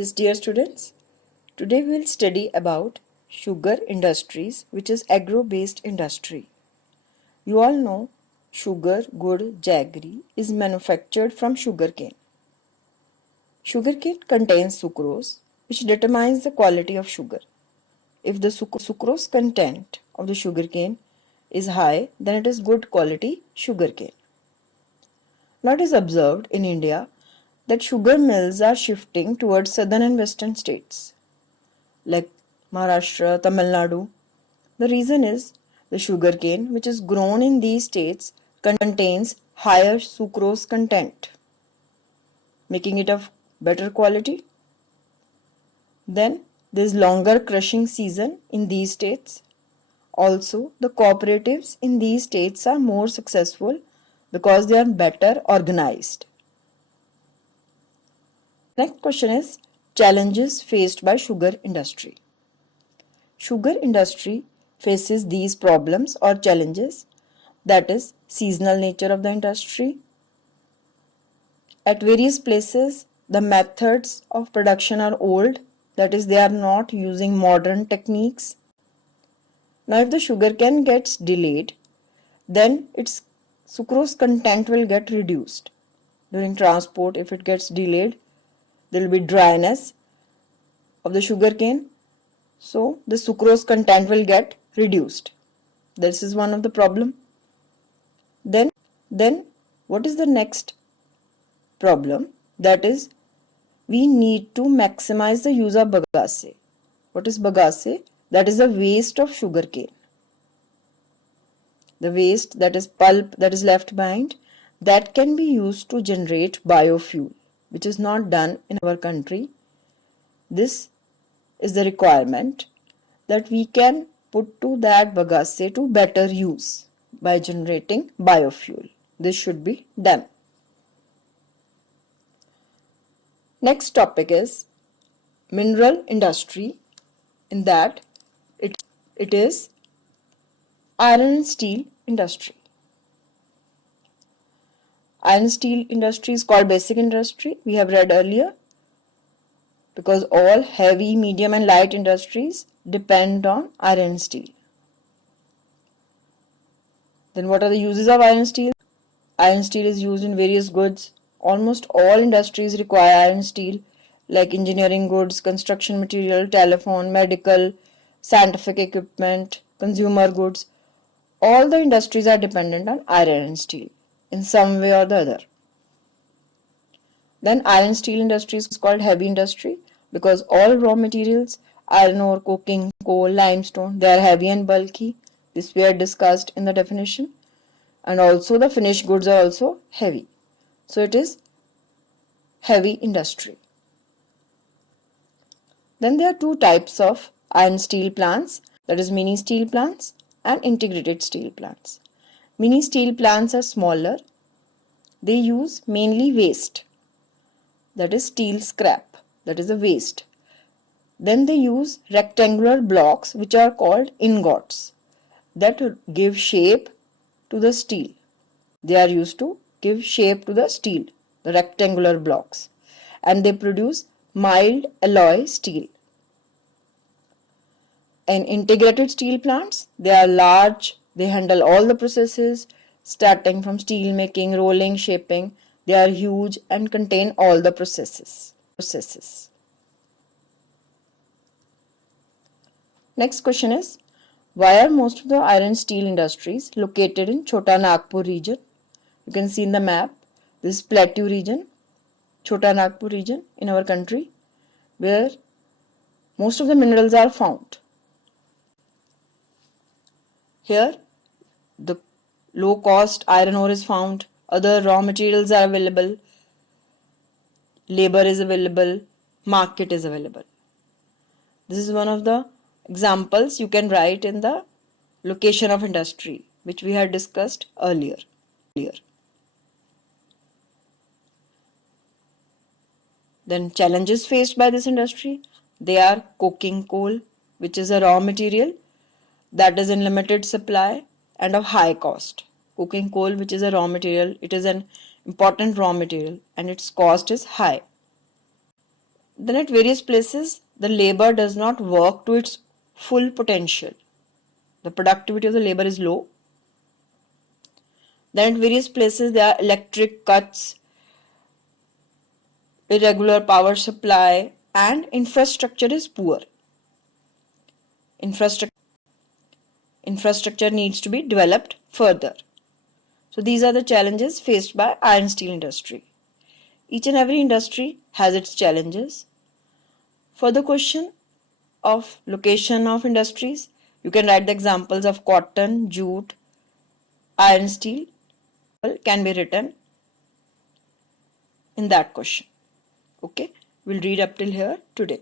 Yes, dear students, today we will study about sugar industries, which is agro-based industry. You all know sugar, gur, jaggery is manufactured from sugarcane. Sugarcane contains sucrose, which determines the quality of sugar. If the sucrose content of the sugarcane is high, then it is good quality sugarcane. Now it is observed in India that sugar mills are shifting towards southern and western states like Maharashtra, Tamil Nadu. The reason is the sugarcane which is grown in these states contains higher sucrose content, making it of better quality. Then there is longer crushing season in these states. Also, the cooperatives in these states are more successful because they are better organized. Next question is challenges faced by sugar industry. Sugar industry faces these problems or challenges, that is seasonal nature of the industry. At various places the methods of production are old, that is they are not using modern techniques. Now if the sugarcane gets delayed, then its sucrose content will get reduced. During transport, if it gets delayed, there will be dryness of the sugarcane, so the sucrose content will get reduced. This is one of the problem. Then what is the next problem? That is we need to maximize the use of bagasse. What is bagasse? That is the waste of sugarcane. The waste, that is pulp that is left behind, that can be used to generate biofuel, which is not done in our country. This is the requirement that we can put to that bagasse to better use by generating biofuel. This should be done. Next topic is mineral industry. In that it is iron and steel industry. Iron and steel industry is called basic industry. We have read earlier because all heavy, medium and light industries depend on iron and steel. Then what are the uses of iron and steel? Iron steel is used in various goods. Almost all industries require iron and steel, like engineering goods, construction material, telephone, medical, scientific equipment, consumer goods. All the industries are dependent on iron and steel in some way or the other. Then iron and steel industry is called heavy industry because all raw materials, iron ore, coking coal, limestone, they are heavy and bulky. This we had discussed in the definition. And also the finished goods are also heavy. So it is heavy industry. Then there are two types of iron steel plants, that is mini steel plants and integrated steel plants. Mini steel plants are smaller. They use mainly waste, that is steel scrap, that is a waste. Then they use rectangular blocks which are called ingots that give shape to the steel. They are used to give shape to the steel, the rectangular blocks, and they produce mild alloy steel. And integrated steel plants, they are large, they handle all the processes starting from steel making, rolling, shaping. They are huge and contain all the processes. Next question is, why are most of the iron steel industries located in Chota Nagpur region? You can see in the map, this is Plateau region, Chota Nagpur region in our country, where most of the minerals are found. Here, the low cost iron ore is found, other raw materials are available, labor is available, market is available. This is one of the examples you can write in the location of industry, which we had discussed earlier. Then challenges faced by this industry, they are coking coal, which is a raw material that is in limited supply and of high cost. Coking coal, which is a raw material, it is an important raw material and its cost is high. Then at various places, the labor does not work to its full potential. The productivity of the labor is low. Then at various places, there are electric cuts, irregular power supply, and infrastructure is poor. Infrastructure needs to be developed further. So these are the challenges faced by iron steel industry. Each and every industry has its challenges. For the question of location of industries, you can write the examples of cotton, jute, iron steel can be written in that question. Okay, we'll read up till here today.